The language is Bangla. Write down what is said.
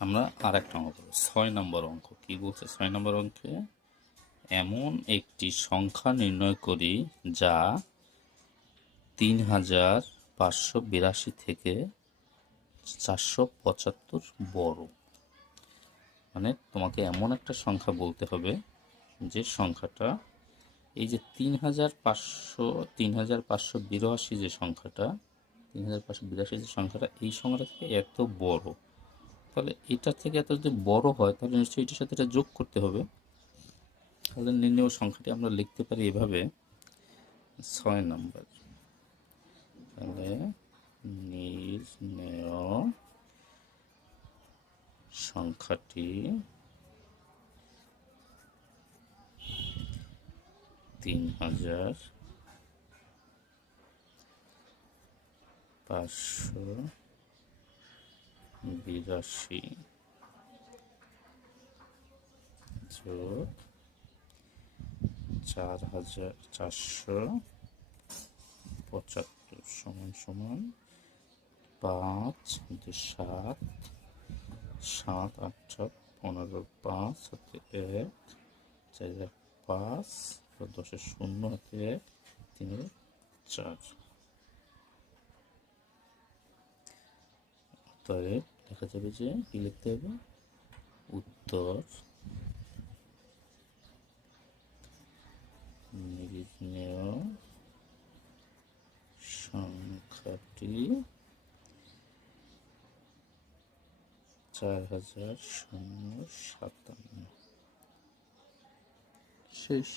আমরা আর একটা অঙ্ক করব 6 নম্বর অঙ্ক। কি বলছে 6 নম্বর অঙ্কে? এমন একটি সংখ্যা নির্ণয় করি যা 3582 থেকে 475 বড়। মানে তোমাকে এমন একটা সংখ্যা বলতে হবে যে সংখ্যাটা এই যে 3582 যে সংখ্যাটা 3582 যে সংখ্যাটা এই সংখ্যাটা থেকে এত বড়। তাহলে এটা থেকে এত যদি বড় হয় তাহলে নিশ্চয়ই এটার সাথে এটা যোগ করতে হবে। তাহলে নির্ণেয় সংখ্যাটি আমরা লিখতে পারি এভাবে 6 নম্বর। তাহলে নির্ণেয় সংখ্যাটি 3582 যোগ 4475 সমান সমান 5 7 7 8 15 5 হাতে 1 4 5 10 শূন্য হাতে 1 3 4। অতএব দেখা যাবে যে কি লিখতে হবে? উত্তর নির্ণেয় সংখ্যাটি 4057। শেষ।